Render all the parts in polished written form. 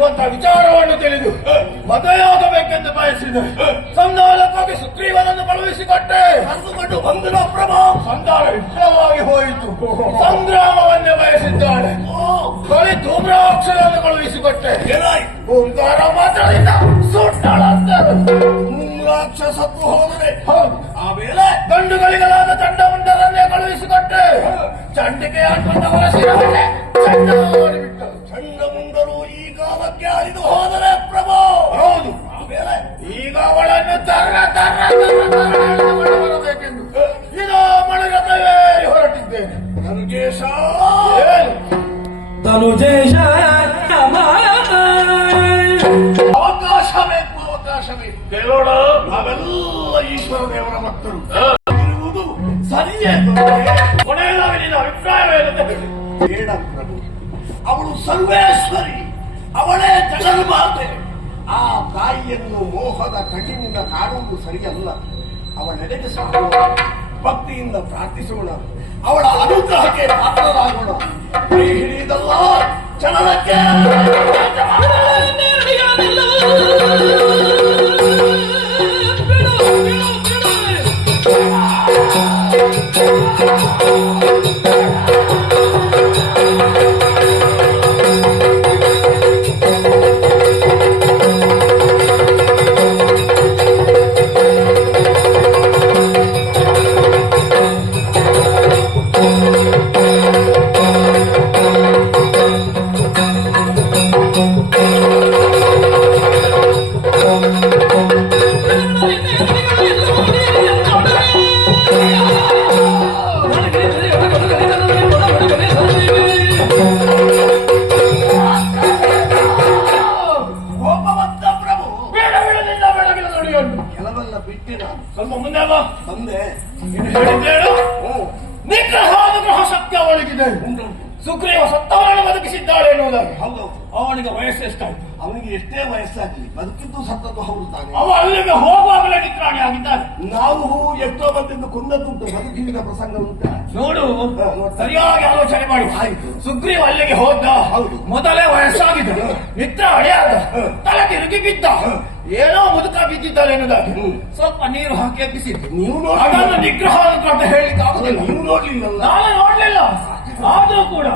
ಎನ್ನುವಂತಹ ವಿಚಾರವನ್ನು ತಿಳಿದು ಮದುವೆಯಾಗಬೇಕೆಂದು ಬಯಸಿದೆ. ಸಂಧಾನಕ್ಕಾಗಿ ಸುಗ್ರೀವನನ್ನು ಕಳುಹಿಸಿಕೊಟ್ಟೆ. ಕರೆದುಕೊಂಡು ಬಂದಿನ ಪ್ರಭು. ಸಂಧಾನ ವಿಫಲವಾಗಿ ಹೋಯಿತು. ಸಂಗ್ರಾಮವನ್ನೇ ಬಯಸಿದ್ದಾಳೆ. ಬಳಿ ಧೂಮ್ರಾಕ್ಷರನ್ನು ಕಳುಹಿಸಿಕೊಟ್ಟೆ. ಓಂಕಾರ ಮಾತ್ರದಿಂದ ಸುಟ್ಟಾಳಂದರು. ಧೂಮ್ರಾಕ್ಷಸತ್ವ ಹೋದರೆ ಆಮೇಲೆ ಗಂಡುಗಳಿಗಲಾದ ಚಂಡಮುಂಡರನ್ನೇ ಕಳುಹಿಸಿಕೊಟ್ಟೆ. ಚಂಡಿಕೆ ಆಟವರ ಶಿರವನ್ನೇ ಚಂಡ ಮಾಡಿಬಿಟ್ಟರು. ಚಂಡಮುಂಡರು ಈ ಕಾಲಕ್ಕೆ ಅಳಿದು ಹೋದರೆ ಪ್ರಭು. ಹೌದು. ಆಮೇಲೆ ಈಗ ಅವಳನ್ನು ಎಳೆದುಕೊಂಡು ಬರಬೇಕೆಂದು ಇದೋ ಮಳೆಗತವೇ ಹೊರಟಿದ್ದೇನೆ. ನರುಗೇಶ ತನುಜೇಶ ಅವಕಾಶ ಬೇಕು, ಅವಕಾಶ ಬೇಕು. ಕೇಳೋಣ. ನಾವೆಲ್ಲ ಈಶ್ವರ ದೇವರ ಭಕ್ತರು ಇರುವುದು ಸರಿಯೇ. ಕೊನೆಯದಾಗಿ ನಿನ್ನ ಅಭಿಪ್ರಾಯವೇನೆಂದು ಹೇಳಿ. ಬೇಡ ಪ್ರಭು, ಅವಳು ಸರ್ವೇಶ್ವರಿ, ಅವಳೇ ಜಗನ್ಮಾತೆ. ಆ ತಾಯಿಯನ್ನು ಮೋಹದ ಕಣ್ಣಿನಿಂದ ಕಾಣುವುದು ಸರಿಯಲ್ಲ. ಅವಳೆಡೆಗೆ ಸಾಗೋಣ, ಭಕ್ತಿಯಿಂದ ಪ್ರಾರ್ಥಿಸೋಣ, ಅವಳ ಅನುಗ್ರಹಕ್ಕೆ ಪಾತ್ರರಾಗೋಣ. ಕೈ ಹಿಡಿದಲ್ಲ ಚಲನಕ್ಕೆ ಕೆಲವೆಲ್ಲ ಬಿಟ್ಟಿನ ಸ್ವಲ್ಪ ಮುಂದೆ ಬಾ. ಬಂದೆ. ಹೇಳಿದ್ದೇಳು. ನಿಗ್ರಹ ಶಕ್ತಿ ಅವಳಿಗಿದೆ. ಸುಗ್ರೀವ ಸತ್ತವರನ್ನು ಬದುಕಿಸಿದ್ದಾಳೆ ಎನ್ನುವುದಾಗಿ. ಹೌದು. ಅವನಿಗೆ ವಯಸ್ಸು ಎಷ್ಟಾಯ್ತು? ಅವನಿಗೆ ಎಷ್ಟೇ ವಯಸ್ಸಾಗಲಿ ಬದುಕಿದ್ದು ಸತ್ತದ್ದು ಹೌದು ತಾನೆ. ಅವ ಅಲ್ಲಿಗೆ ಹೋಗುವಾಗಲೇ ನಿತ್ರಾಣಿ ಆಗಿದ್ದಾನೆ. ನಾವು ಎಷ್ಟೋ ಮಂದಿದ್ದು ಕೊಂದದ್ದುಂಟು, ಬದುಕಿದ ಪ್ರಸಂಗ ಉಂಟ. ನೋಡು, ಸರಿಯಾಗಿ ಆಲೋಚನೆ ಮಾಡಿ. ಆಯ್ತು. ಸುಗ್ರೀವ ಅಲ್ಲಿಗೆ ಹೋದ. ಹೌದು. ಮೊದಲೇ ವಯಸ್ಸಾಗಿದ್ದ, ನಿತ್ರಾಣಿ ಆದ, ತಲೆ ತಿರುಗಿ ಬಿದ್ದ. ಏನೋ ಮುದುಕ ಬಿದ್ದಿದ್ದಾರೆ ಎನ್ನುವುದಾಗಿ ಸ್ವಲ್ಪ ನೀರು ಹಾಕಿ ಎಬ್ಬಿಸಿದ್ದು. ನೀವು ಅದನ್ನು ನಿಗ್ರಹ ಅಂತ ಹೇಳಿಕ್ಕೆ ಆಗುದಿಲ್ಲ. ನೀವು ನೋಡ್ಲಿಲ್ಲ. ನಾನು ನೋಡ್ಲಿಲ್ಲ. ಆದ್ರೂ ಕೂಡ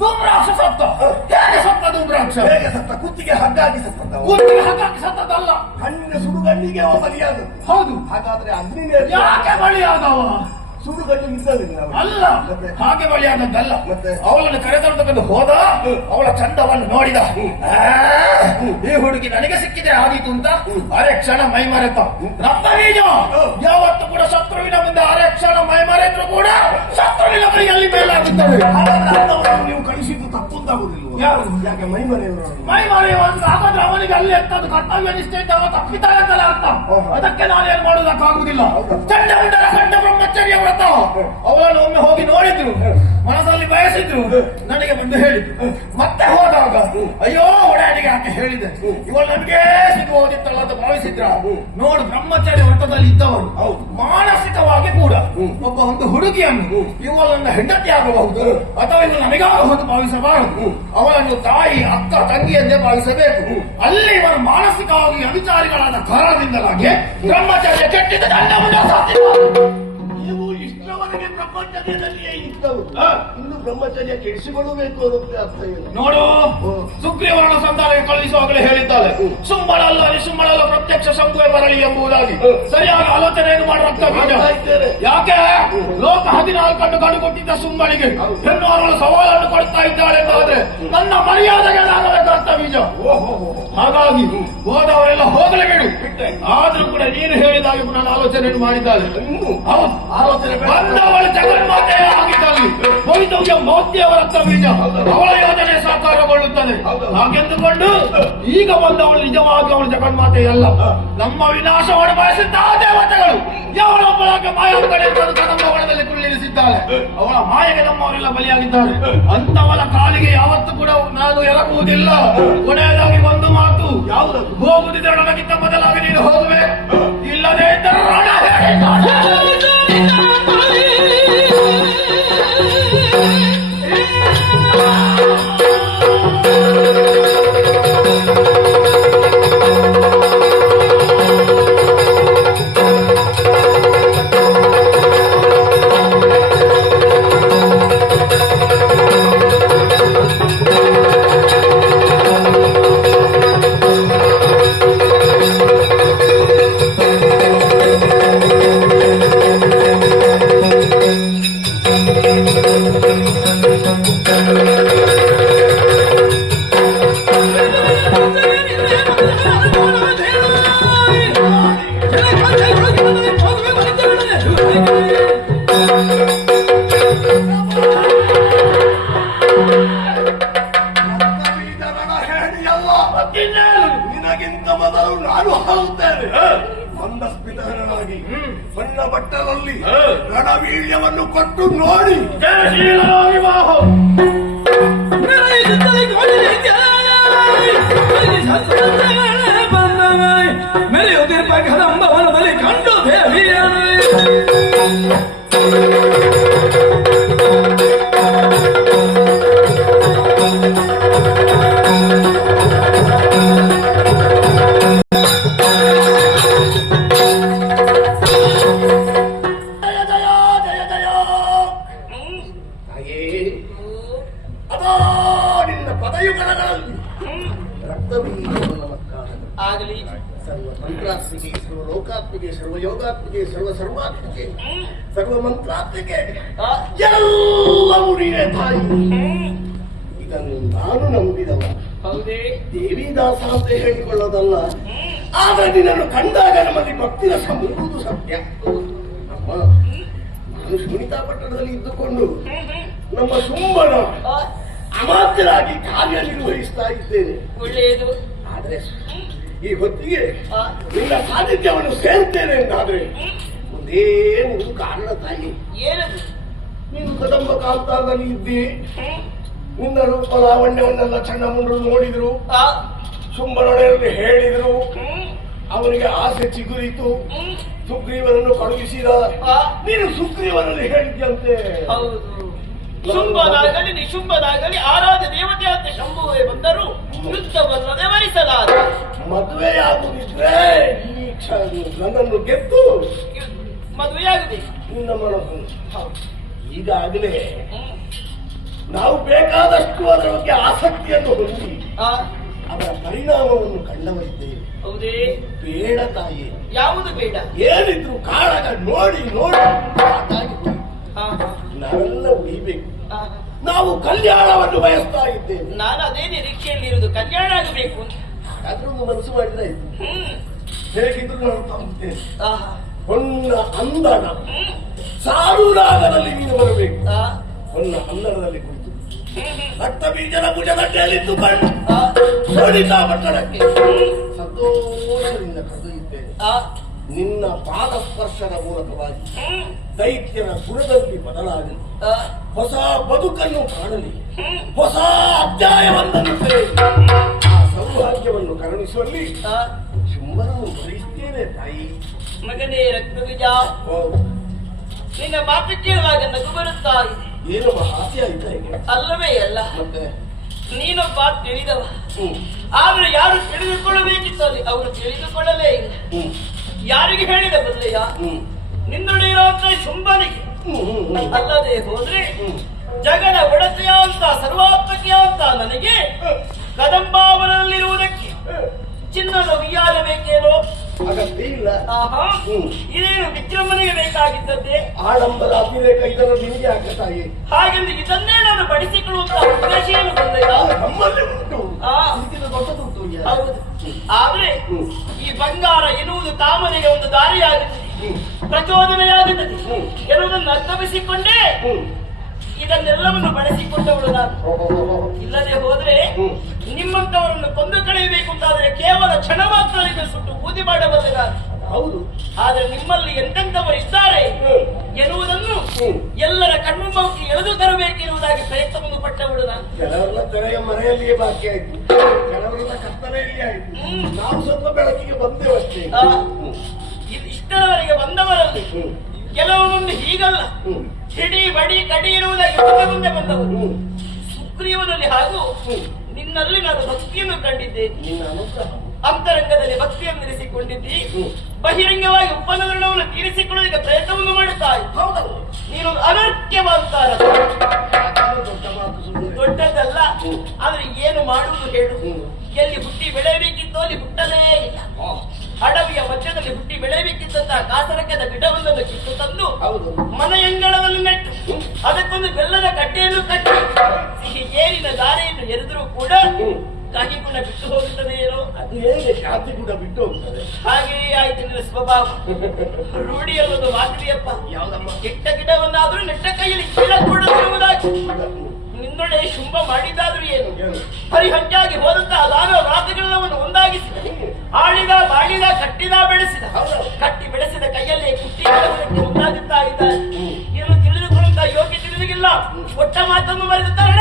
ಧೂಮ್ರಾಕ್ಷ ಸತ್ತ. ಹೇಗೆ ಸತ್ತ ಧೂಮ್ರಾಕ್ಷ? ಹೇಗೆ ಸತ್ತ? ಕುತ್ತಿಗೆ ಹಗ್ಗಾಗಿ ಸತ್ತದ. ಕುತ್ತಿಗೆ ಹಗ್ಗಕ್ಕೆ ಸತ್ತದಲ್ಲ, ಕಣ್ಣಿನ ಸುಡುಗಣ್ಣಿಗೆ ಅವ ಬಲಿಯಾದ. ಹೌದು. ಹಾಗಾದ್ರೆ ಅಗ್ನಿನೇ ಯಾಕೆ ಬಲಿಯಾದವ? ಸುಡುಗಣ್ಣು ಇದ್ದದಿಲ್ಲ ಅಲ್ಲ, ಹಾಗೆ ಬಲಿಯಾದದ್ದಲ್ಲ. ಮತ್ತೆ ಅವಳನ್ನು ಕರೆತಂದು ಹೋದ. ಅವಳ ಚಂದವನ್ನು ನೋಡಿದ. ಈ ಹುಡುಗಿ ನನಗೆ ಸಿಕ್ಕಿದೆ ಆದೀತು ಅಂತ ಅರೆ ಕ್ಷಣ ಮೈ ಮರೆತ. ರಕ್ತಬೀಜ ಯಾವತ್ತು ಕೂಡ ಶತ್ರುವಿನ ಮುಂದೆ ಅರೆ ಕ್ಷಣ ಮೈ ಮರೆದ್ರು ಕೂಡ ಶತ್ರುವಿನ ಕೈಯಲ್ಲಿ ಮೇಲಾಗುತ್ತದೆ. ನೀವು ಕಳಿಸಿದ್ದು ತಪ್ಪು ಅಂತಾಗುದಿಲ್ಲ. ಯಾರು? ಯಾಕೆ ಮೈ ಮನೆಯವರು ಮೈ ಮರೆಯುವಂತ ಹಾಗಾದ್ರೆ ಅವನಿಗೆ ಅಲ್ಲಿ ಎತ್ತದ್ದು ಕರ್ತವ್ಯ ನಿಷ್ಠೆ ಇದ್ದವ ತಪ್ಪಿತಾರೆ ಅಂತಲೇ ಅರ್ಥ. ಅದಕ್ಕೆ ನಾನೇನು ಮಾಡುವುದಕ್ಕಾಗುವುದಿಲ್ಲ. ಚಂಡಮುಂಡರ ಕಂಡ ಬ್ರಹ್ಮಚರ್ಯ ವ್ರತ ಅವಳನ್ನು ಒಮ್ಮೆ ಹೋಗಿ ನೋಡಿದ್ರು, ಮನಸ್ಸಲ್ಲಿ ಬಯಸಿದ್ರು, ನನಗೆ ಬಂದು ಹೇಳಿದ್ರು. ಮತ್ತೆ ಹೋದಾಗ ಅಯ್ಯೋ ಒಡೆಯನಿಗೆ ಆಕೆ ಹೇಳಿದೆ, ಇವಳು ನನಗೆ ಸಿಗುವುದಿತ್ತಲ್ಲ ಅಂತ ಭಾವಿಸಿದ್ರ. ನೋಡು, ಬ್ರಹ್ಮಚರ್ಯ ವ್ರತದಲ್ಲಿ ಇದ್ದವರು ಮಾನಸಿಕವಾಗಿ ಕೂಡ ಒಬ್ಬ ಒಂದು ಹುಡುಗಿಯನ್ನು ಇವಳನ್ನ ಹೆಂಡತಿ ಆಗಬಹುದು ಅಥವಾ ಇವಳು ನಮಗಾಗಬಹುದು ಭಾವಿಸಬಾರದು. ಅವಳನ್ನು ತಾಯಿ, ಅಕ್ಕ, ತಂಗಿ ಎಂದೇ ಭಾವಿಸಬೇಕು. ಅಲ್ಲಿ ಇವರು ಮಾನಸಿಕವಾಗಿ ಅವಿಚಾರಿಗಳಾದ ಕಾರಣದಿಂದಲಾಗಿ ಬ್ರಹ್ಮಚರ್ಯ ಕೆಟ್ಟಿದ್ದ ನೀವು ಇಷ್ಟವರೆಗೆ ಬ್ರಹ್ಮಚರ್ಯದಲ್ಲಿಯೇ ಇದ್ದವು. ಇನ್ನು ಬ್ರಹ್ಮಚರ್ಯ ಕೆಡಿಸಿಕೊಳ್ಳಬೇಕು ಅನ್ನೋದಕ್ಕೆ ಅರ್ಥ ಏನು? ನೋಡು, ಸುಗ್ರೀವರನ್ನು ಸಂಧಾನಕ್ಕೆ ಕಳುಹಿಸುವಾಗಲೇ ಹೇಳಿದ್ದಾಳೆ, ಸುಮ್ಮಳಲ್ಲ ನಿಸುಮ್ಮಳಲ್ಲ ಪ್ರತ್ಯಕ್ಷ ಶಂಭುವೆ ಬರಲಿ ಎಂಬುದಾಗಿ. ಸರಿಯಾಗಿ ಆಲೋಚನೆಯನ್ನು ಮಾಡಿರುತ್ತೇವೆ. ಯಾಕೆ ಲೋಕ 14 ಗಡು ಕೊಟ್ಟಿದ್ದ ಸುಮ್ಮಳಿಗೆ ಹೆಣ್ಣು ಅವಳು ಸವಾಲನ್ನು ಕೊಡ್ತಾ ಇದ್ದಾಳೆ ಎಂದಾದ್ರೆ ನನ್ನ ಮರ್ಯಾದೆಗೆ ನಾಗಬೇಕು ರಕ್ತ ಬೀಜ. ಹಾಗಾಗಿ ಹೋದವರೆಲ್ಲ ಹೋಗಲೇ ಬಿಡು. ಆದ್ರೂ ಕೂಡ ನೀನು ಹೇಳಿದಾಗೆ ನಾನು ಆಲೋಚನೆಯನ್ನು ಮಾಡಿದ್ದಾಳೆ. ಹೌದು, ಆಲೋಚನೆ ಬಂದವಳು ಜಗನ್ಮಾತೆ ಆಗಿದ್ದಲ್ಲಿ ಹೋಯ್ತವ್ಯ ಮೌತ್ಯವರ ರಕ್ತ ಬೀಜ ಅವಳ ಯೋಜನೆ ಸಾಕಾರಗೊಳ್ಳುತ್ತದೆ. ಹಾಗೆಂದುಕೊಂಡು ಈಗ ಬಂದವಳು ನಿಜವಾಗಿ ಅವಳು ಜಗನ್ಮಾತೆಯಲ್ಲ, ನಮ್ಮ ವಿನಾಶವನ್ನು ಬಯಸಿದ್ದ ದೇವತೆಗಳು. ಯಾವಳೊಬ್ಬಳಾಗ ಮಾಯಾವಳಿ ಕದಂಬವನದಲ್ಲಿ ಕುಳ್ಳಿರಿಸಿದ್ದಾಳೆ. ಅವಳ ಮಾಯೆಗೆ ನಮ್ಮವರೆಲ್ಲ ಬಲಿಯಾಗಿದ್ದಾರೆ. ಅಂತವಳ ಕಾಲಿಗೆ ಯಾವತ್ತೂ ಕೂಡ ನಾನು ಎರಗುವುದಿಲ್ಲ. ಕೊನೆಯದಾಗಿ ಒಂದು ಮಾತು, ಯಾವುದು? ಹೋಗುತ್ತಿದ್ದರೆ ನನಗಿಂತ ಮೊದಲಾಗಿ ನೀನು ಹೋಗುವೆ, ಇಲ್ಲದೆ ಇದ್ದರೆ ಹಾರುತ್ತೇನೆ. ಮಂದಸ್ಮಿತನಾಗಿ ಬಣ್ಣ ಬಟ್ಟಲಲ್ಲಿ ರಣವೀರ್ಯವನ್ನು ಕೊಟ್ಟು ನೋಡಿ ವಿವಾಹ ಮೆರೆಯುತ್ತಿರುವ ಕದಂಬವನದಲ್ಲಿ ಕಂಡು ಆಗಲಿ ಸರ್ವ ಮಂತ್ರಾತ್ಮಿಕೆ ಸರ್ವ ಲೋಕಾತ್ಮಿಕೆ ಸರ್ವ ಯೋಗಾತ್ಮಿಕೆ ಸರ್ವ ಸರ್ವಾತ್ಮಿಕೆ ಸರ್ವ ಮಂತ್ರಾತ್ಮಿಕೆ ಎಲ್ಲವೂ ನೀನೇ ತಾಯಿ. ಇದನ್ನು ನಾನು ನಂಬಿದವ ಹೌದೇ ದೇವಿದಾಸ ಅಂತ ಹೇಳಿಕೊಳ್ಳೋದಲ್ಲ, ಆದ್ರೆ ನಿನ್ನನ್ನು ಕಂಡಾಗ ನಮ್ಮಲ್ಲಿ ಭಕ್ತಿ ರಸ ಮೂಡುವುದು ಸತ್ಯ. ಅಮ್ಮ, ನಾನು ಸುನಿತಾ ಪಟ್ಟಣದಲ್ಲಿ ಇದ್ದುಕೊಂಡು ನಮ್ಮ ಶುಂಭನ ಅಮಾತ್ಯರಾಗಿ ಕಾರ್ಯ ನಿರ್ವಹಿಸ್ತಾ ಇದ್ದೇನೆ. ಒಳ್ಳೆಯದು. ಆದ್ರೆ ಈ ಹೊತ್ತಿಗೆ ನಿನ್ನ ಸಾನ್ನಿಧ್ಯವನ್ನು ಸೇರ್ತೇನೆ ಎಂದಾದ್ರೆ ಒಂದೇ ಒಂದು ಕಾರಣ ತಾಯಿ. ಏನದು? ನೀನು ಕದಂಬ ಕಾಂತಾರದಲ್ಲಿ ಇದ್ದಿ, ನಿನ್ನ ರೂಪ ಲಾವಣ್ಯವನ್ನೆಲ್ಲ ಚಂಡ ಮುಂಡರು ನೋಡಿದ್ರು, ಶುಂಭನೊಡೆಯಲ್ಲಿ ಹೇಳಿದ್ರು, ಅವನಿಗೆ ಆಸೆ ಚಿಗುರಿತು, ಸುಗ್ರೀವನನ್ನು ಕಳುಹಿಸಿದ. ನೀನು ಸುಗ್ರೀವನಲ್ಲಿ ಹೇಳಿದ್ಯಂತೆ. ಹೌದು, ಶುಂಭನಾಗಲಿ ನಿಶುಂಭನಾಗಲಿ ಆರಾಧ್ಯ ದೇವತೆ ಅಂತ ಶಂಭುವೇ ಬಂದರೂ ಯುದ್ಧವಲ್ಲದೆ ವರಿಸಲಾದ. ಮದುವೆಯಾಗುವುದಿದ್ರೆ ಈ ನನ್ನನ್ನು ಗೆದ್ದು ಮದುವೆಯಾಗಿದೆ ನಿನ್ನ ಮನಸ್ಸು. ಈಗಾಗಲೇ ನಾವು ಬೇಕಾದಷ್ಟು ಅದರ ಬಗ್ಗೆ ಆಸಕ್ತಿಯನ್ನು ಹೊಂದಿ ಅದರ ಪರಿಣಾಮವನ್ನು ಕಂಡವರಿದ್ದೇವೆ. ಹೌದೇ? ಬೇಡ ತಾಯಿ, ಯಾವುದು ಬೇಡ? ಏನಿದ್ರು ಕಾಳಗ ನೋಡಿ ನೋಡಿ ನಾವೆಲ್ಲ ಉಳಿಬೇಕು. ನಾವು ಕಲ್ಯಾಣವನ್ನು ಬಯಸ್ತಾ ಇದ್ದೇವೆ. ನಾನು ಅದೇ ನಿರೀಕ್ಷೆಯಲ್ಲಿ ಇರುವುದು, ಕಲ್ಯಾಣ ಆಗಬೇಕು ಅಂತ. ಹಾಗಾದ್ರೆ ಒಂದು ಮನಸ್ಸು ಮಾಡಿದ್ರೆ ಹೇಗಿದ್ರು ನಾನು ತಪ್ಪುತ್ತೇನೆ. ಹೊನ್ನ ಅಂದನ ಸಾರುರಾಗದಲ್ಲಿ ನೀನು ಬರಬೇಕು. ಹೊನ್ನ ಅಂದನದಲ್ಲಿ ಕುಳಿತು ರಕ್ತ ಬೀಜನ ಭುಜಗಡ್ಡೆಯಲ್ಲಿದ್ದುಕೊಂಡು ಸೋಡಿತಾ ಪಟ್ಟಣಕ್ಕೆ ಸಂತೋಷದಿಂದ ಕರೆದೊಯ್ಯುತ್ತೇನೆ. ನಿನ್ನ ಪಾದ ಸ್ಪರ್ಶದ ಮೂಲಕವಾಗಿ ದೈತ್ಯನ ಗುಣದಲ್ಲಿ ಬದಲಾಗಲಿ, ಹೊಸ ಬದುಕನ್ನು ಕಾಣಲಿ, ಹೊಸ ಅಧ್ಯಾಯವೊಂದನ್ನು ತೆರೆಯಲಿ. ಆ ಸೌಭಾಗ್ಯವನ್ನು ಕರುಣಿಸುವಲ್ಲಿ ಶುಂಭನನ್ನು ಭರಿಸ್ತೇನೆ ತಾಯಿ. ಮಗನೇ ರಕ್ತಬೀಜ, ನಿನ್ನ ಮಾತು ಕೇಳುವಾಗ ನಗು ಬರುತ್ತಾ ಇದೆ. ಏನಮ್ಮ ಹಾಸ್ಯ ಆಯ್ತಾ ಈಗ? ಅಲ್ಲವೇ ಅಲ್ಲ, ಮತ್ತೆ ನೀನೊಬ್ಬ ತಿಳಿದವ. ಆದ್ರೆ ಯಾರು ತಿಳಿದುಕೊಳ್ಳಬೇಕಿತ್ತು ಅವರು ತಿಳಿದುಕೊಳ್ಳಲೇ ಇಲ್ಲ. ಯಾರಿಗೆ ಹೇಳಿದ ಬದಲೆಯ ನಿನ್ನೊಡೆ ಇರುವಂತ ಶುಂಭನಿಗೆ. ಅಲ್ಲದೆ ಹೋದ್ರೆ ಜಗದ ಒಡತೆಯ ಅಂತ ಸರ್ವಾತ್ಮಕೆಯ ಅಂತ ನನಗೆ ಕದಂಬಾವನದಲ್ಲಿರುವುದಕ್ಕೆ ಚಿನ್ನದ ಉಯ್ಯಾಲೆ ಬೇಕೇನೋ? ಅಗತ್ಯ ಇಲ್ಲ. ಇದೇನು ವಿಜೃಂಭಣೆಗೆ ಬೇಕಾಗಿದ್ದದ್ದೇ? ಆಡಂಬರ ಅತಿರೇಕ ಇದನ್ನು ನಿಮಗೆ ತಾಯಿ. ಹಾಗೆಂದು ಇದನ್ನೇ ನಾನು ಬಡಿಸಿಕೊಳ್ಳುವಂತ ಉದ್ದೇಶ ಏನು ಬಂದೆಯ? ನಮ್ಮಲ್ಲಿ ಉಂಟು. ಹೌದು, ಆದ್ರೆ ಈ ಬಂಗಾರ ಎನ್ನುವುದು ಕಾಮನೆಗೆ ಒಂದು ದಾರಿಯಾಗುತ್ತದೆ, ಪ್ರಚೋದನೆಯಾಗುತ್ತದೆ ಎನ್ನುವುದನ್ನು ಅರ್ಥವಿಸಿಕೊಂಡೇ ಇದನ್ನೆಲ್ಲವನ್ನು ಬಳಸಿಕೊಂಡವಳು ನಾನು. ಇಲ್ಲದೆ ಹೋದ್ರೆ ನಿಮ್ಮಂತವರನ್ನು ಕೊಂದು ಕಳೆಯಬೇಕು ಅಂತಾದ್ರೆ ಕೇವಲ ಕ್ಷಣ ಮಾತ್ರ ಇದನ್ನು ಸುಟ್ಟು ಬೂದಿ ಮಾಡಬಲ್ಲೆ ನಾನು. ಹೌದು, ಆದ್ರೆ ನಿಮ್ಮಲ್ಲಿ ಎಂತೆಂಥವರು ಇದ್ದಾರೆ ಎನ್ನುವುದನ್ನು ಎಲ್ಲರ ಕಣ್ಮುಂಬಕ್ಕೆ ಎಳೆದು ತರಬೇಕಿರುವುದಾಗಿ ಪ್ರಯತ್ನವನ್ನು ಪಟ್ಟವಳು ನಾನು. ಕೆಲವರೆಲ್ಲ ತೆರೆಯ ಮನೆಯಲ್ಲಿಯೇ ಬಾಕಿ ಆಯ್ತು, ಕೆಲವರೆಲ್ಲ ಕತ್ತಲೆಯಲ್ಲಿ ಆಯ್ತು. ನಾವು ಸ್ವಲ್ಪ ಬೆಳಕಿಗೆ ಬಂದೇವಷ್ಟೇ. ಇಷ್ಟರವರೆಗೆ ಬಂದವರಲ್ಲಿ ಕೆಲವೊಂದು ಹೀಗಲ್ಲ, ಹಿಡಿ ಬಡಿ ಕಡಿ ಇರುವುದಾಗಿ ಮುಂದೆ ಬಂದವರು. ಸುಗ್ರೀವನಲ್ಲಿ ಹಾಗೂ ನಿನ್ನಲ್ಲಿ ನಾನು ಭಕ್ತಿಯನ್ನು ಕಂಡಿದ್ದೇನೆ. ಅಂತರಂಗದಲ್ಲಿ ಭಕ್ತಿಯನ್ನು ಇರಿಸಿಕೊಂಡಿದ್ದಿ, ಬಹಿರಂಗವಾಗಿ ಉಪನಗರಣವನ್ನು ತೀರಿಸಿಕೊಳ್ಳೋದಕ್ಕೆ ಪ್ರಯತ್ನವನ್ನು ಮಾಡುತ್ತಾ ಇದ್ದ. ನೀನು ಅನರ್ಕ್ಯವಂತಾರ ದೊಡ್ಡದಲ್ಲ, ಆದ್ರೆ ಏನು ಮಾಡುವುದು ಹೇಳು? ಎಲ್ಲಿ ಹುಟ್ಟಿ ಬೆಳೆಯಬೇಕಿತ್ತು ಅಲ್ಲಿ ಹುಟ್ಟಲೇ ಇಲ್ಲ. ಅಡವಿಯ ಮಧ್ಯದಲ್ಲಿ ಹುಟ್ಟಿ ಬೆಳೆಯಬೇಕಿದ್ದಂತಹ ಕಾಸರಕದ ಗಿಡವೊಂದನ್ನು ಕಿತ್ತು ತಂದು ಮನೆಯಂಗಳವನ್ನು ನೆಟ್ಟು ಅದಕ್ಕೊಂದು ಬೆಲ್ಲದ ಕಟ್ಟೆಯನ್ನು ಕಟ್ಟಿ ಸಿಹಿ ಏರಿನ ದಾರೆಯನ್ನು ಎರೆದರೂ ಕೂಡ ಕಹಿ ಗುಣ ಬಿಟ್ಟು ಹೋಗುತ್ತದೆ ಏನೋ. ಅದು ಹೇಗೆ ಶಾಂತಿ ಗುಣ ಬಿಟ್ಟು ಹೋಗ್ತದೆ? ಹಾಗೆಯೇ ಆಯ್ತು ನಿನ್ನ ಸ್ವಭಾವ. ರೂಢಿಯಲ್ಲೊಂದು ಮಾತುರಿಯಪ್ಪ, ಯಾವುದಮ್ಮ ಕೆಟ್ಟ ಗಿಡವನ್ನಾದ್ರೂ ನೆಟ್ಟ ಕೈಯಲ್ಲಿ ಕೀಳಕೂಡದಿರುವುದಾಗಿ ನಿನ್ನೊಡೆ ಶುಂಭ ಮಾಡಿದ್ದಾದ್ರೂ ಏನು? ಹರಿಹಂಚಾಗಿ ಹೋದಂತಹ ದಾನವ ರಾತಗಳೆಲ್ಲವನ್ನು ಒಂದಾಗಿಸಿ ಆಳಿದ ಬಾಳಿದ ಕಟ್ಟಿದ ಬೆಳೆಸಿದ ಹೌದು. ಕಟ್ಟಿ ಬೆಳೆಸಿದ ಕೈಯಲ್ಲಿ ಕುಟ್ಟಿ ಬೆಳೆಸಲಿಕ್ಕೆ ಮುಂದಾಗುತ್ತಾ ಇದ್ದಾರೆ. ಇನ್ನು ತಿಳಿದುಕೊಳ್ಳುವಂತ ಯೋಗ್ಯ ತಿಳಿದಿಲ್ಲ. ಒಟ್ಟ ಮಾತನ್ನು ಮರೆಯುತ್ತಾರೆ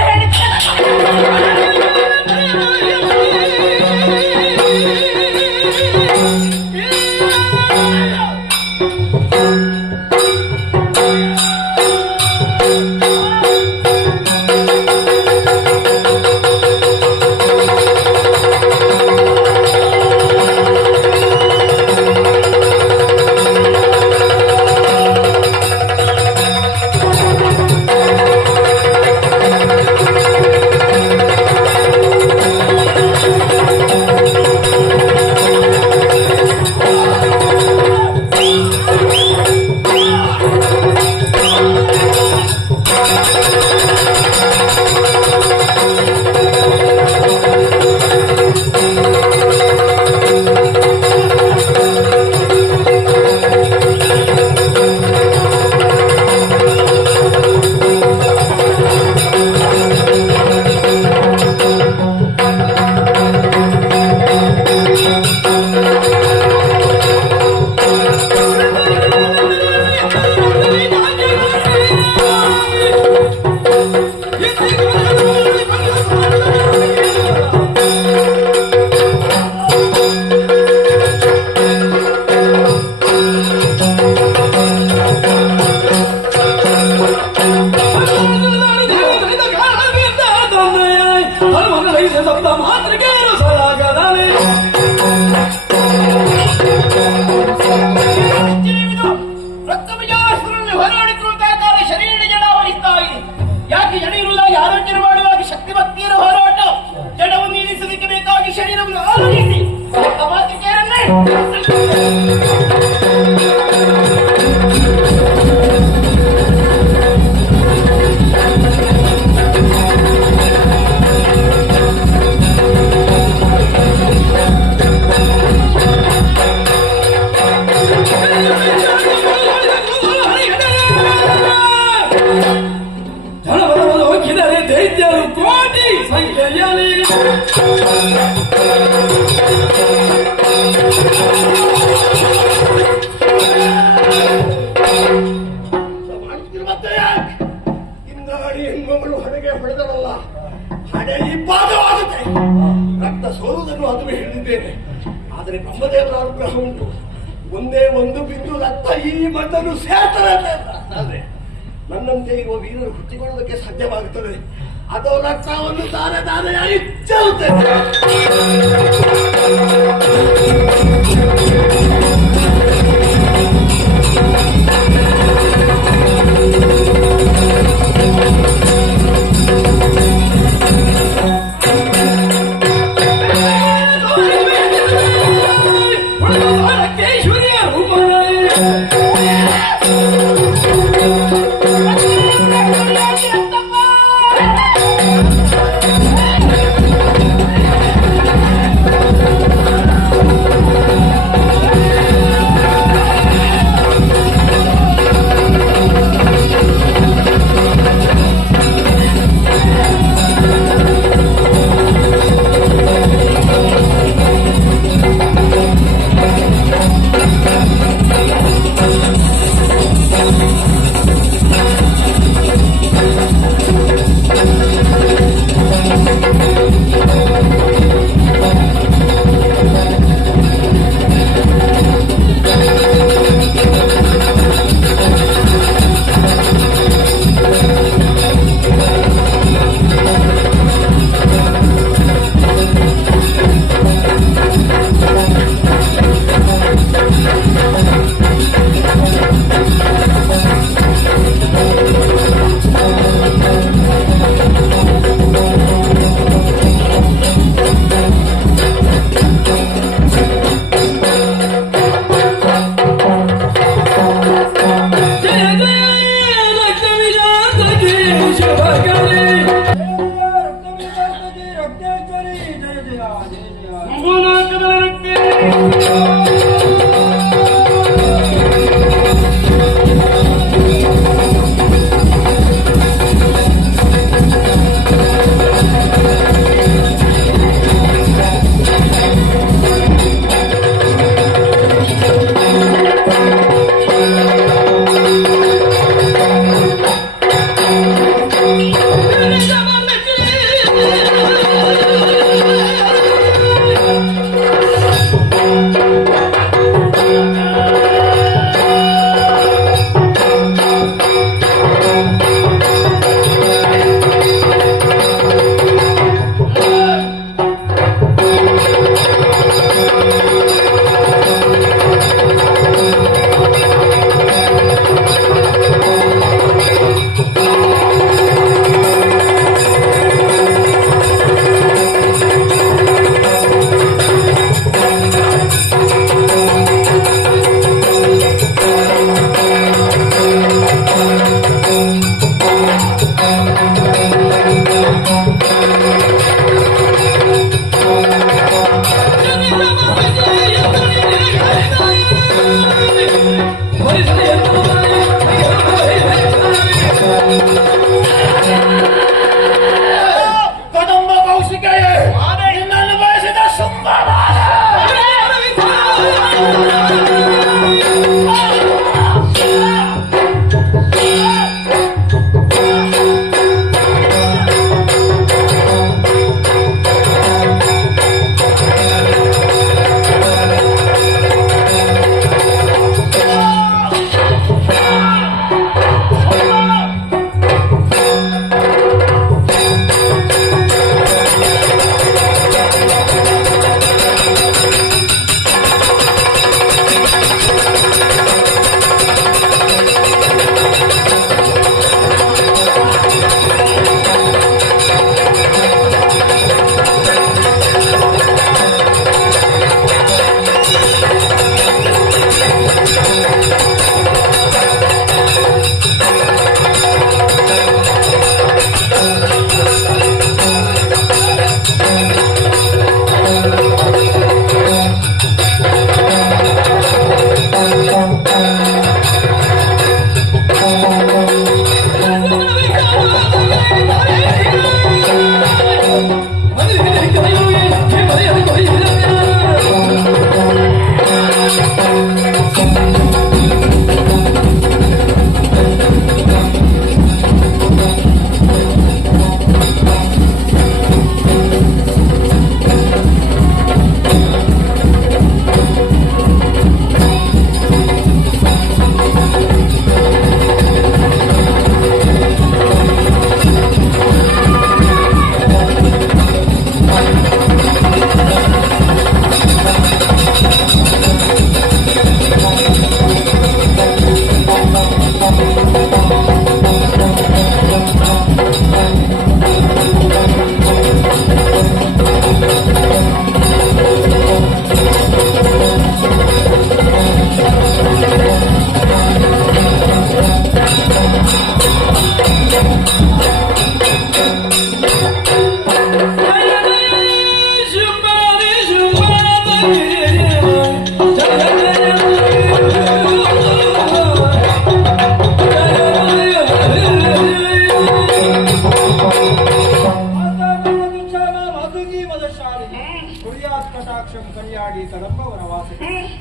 ಇಂದಾಡಿ ಹೆಣ್ಮಗಳು ಹೊರಗೆ ಹೊಡೆದಳಲ್ಲ, ಹಣೆ ಇಬ್ಬಾದವಾಗುತ್ತೆ. ರಕ್ತ ಸೋರುವುದನ್ನು ಅದುವೇ ಹೇಳಿದ್ದೇನೆ. ಆದರೆ ಬ್ರಹ್ಮದೇವರ ಅನುಗ್ರಹ ಉಂಟು. ಒಂದೇ ಒಂದು ಬಿಂದು ರಕ್ತ ಈ ಮಣ್ಣನ್ನು ಸೇರ್ತಾರೆ ಆದರೆ ನನ್ನಂತೆ ಇರುವ ವೀರರು ಹುಟ್ಟಿಕೊಳ್ಳೋದಕ್ಕೆ ಸಾಧ್ಯವಾಗುತ್ತದೆ. ಅದು ರಕ್ತವನ್ನು ದಾನ ದಾನೆಯಾಗಿ ಚೆಲ್ಲುತ್ತೇನೆ.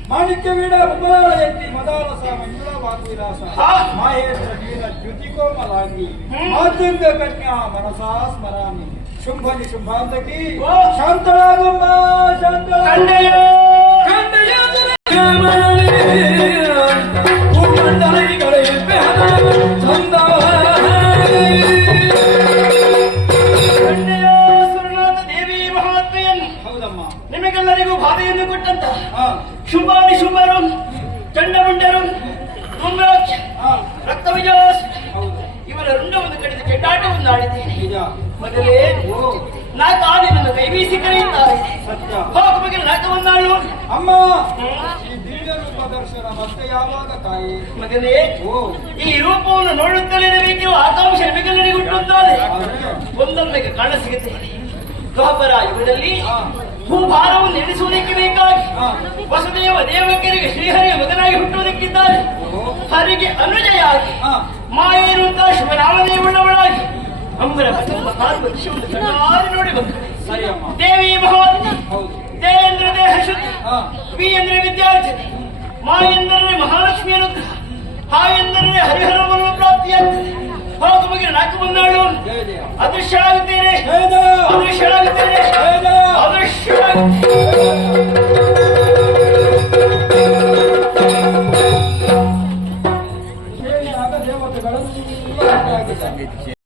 ಮಾಣಿಕ್ಯ ವೀಣ ಉಪರಾಳಯಂತಿ ಮದಾಲಸ ಮಂಜುಳ ವಾಗ್ವಿಲಾಸ ಮಾಹೇಂದ್ರ ವೀರ ದ್ಯುತಿಕೋಮಲಾಂಗಿ ಮಾತೃಂಗ ಕನ್ಯಾ ಮನಸಾ ಸ್ಮರಾಮಿ ಶುಂಭನಿ ಶುಂಭಾಂತಕಿ ಶಾಂತಳಾಗಮ್ಮ ನಿಮಗೆಲ್ಲರಿಗೂ ಬಾಧೆಯನ್ನು ಕೊಟ್ಟಂತ ಶುಭಾನಿ ಶುಭರು ಚಂಡಮುಂಡರು ಧೂಮ್ರಾಕ್ಷ ರಕ್ತವಿಜಾಸ್ ಇವರ ರುಂಡವನ್ನು ಕಡಿದ ಕೆಟ್ಟಾಟವನ್ನು ಆಡಿದ್ದೇನೆ. ಮೊದಲೇ ನಾಕಾಲಿ ನನ್ನ ಕೈ ಬೀಸಿ ಕರೆಯುತ್ತಾರೆ. ಹೋಗ ಬಗ್ಗೆ ನಾಟವನ್ನಾಳು ಅಮ್ಮ. ಈ ದಿವ್ಯ ರೂಪ ದರ್ಶನ ಮತ್ತೆ ಯಾವಾಗ ತಾಯಿ? ಮಗನೇ, ಈ ರೂಪವನ್ನು ನೋಡುತ್ತಲಿರಬೇಕೆಂಬ ಆಕಾಂಕ್ಷ ನಿಮಗೆಲ್ಲರಿಗೂ ಉಂಟುಂಟಾದೆ. ಒಂದೊಮ್ಮೆಗೆ ಕಾಣಸಿಗುತ್ತೆ. ದ್ವಾಪರ ಯುಗದಲ್ಲಿ ಭೂಭಾರವನ್ನು ಎಣಿಸುವುದಕ್ಕೆ ಬೇಕಾಗಿ ವಸುದೇವ ದೇವಕರಿಗೆ ಶ್ರೀಹರಿಯ ಮಗನಾಗಿ ಹುಟ್ಟುವುದಕ್ಕಿದ್ದಾರೆ. ಹರಿಗೆ ಅನುಜಯಾಗಿ ಮಾಯೆ ಇರುವಂತಹ ಶುಭನಾಮದೇವುಳ್ಳವಳಾಗಿ ಅಂಬರ ಪಾರ್ವತಿಯನ್ನು ಕಣ್ಣಾರೆ ನೋಡಿ ಬಂದರು. ದೇವಿ ಭಗವತಿ, ದೇ ಎಂದ್ರೆ ದೇಹ ಶುದ್ಧಿ, ವಿ ಎಂದ್ರೆ ವಿದ್ಯಾರ್ಜನೆ, ಮಾ ಎಂದರೆ ಮಹಾಲಕ್ಷ್ಮಿ ಅನುಗ್ರಹ, ಹಾ ಎಂದರೆ ಹರಿಹರ ಮನೋ ಪ್ರಾಪ್ತಿಯಾಗ್ತದೆ. ಹೋಗ ಬಗ್ಗೆ ನಾಲ್ಕು ಬಂದಾಳು ಅದೃಶ್ಯ ಆಗುತ್ತೆ.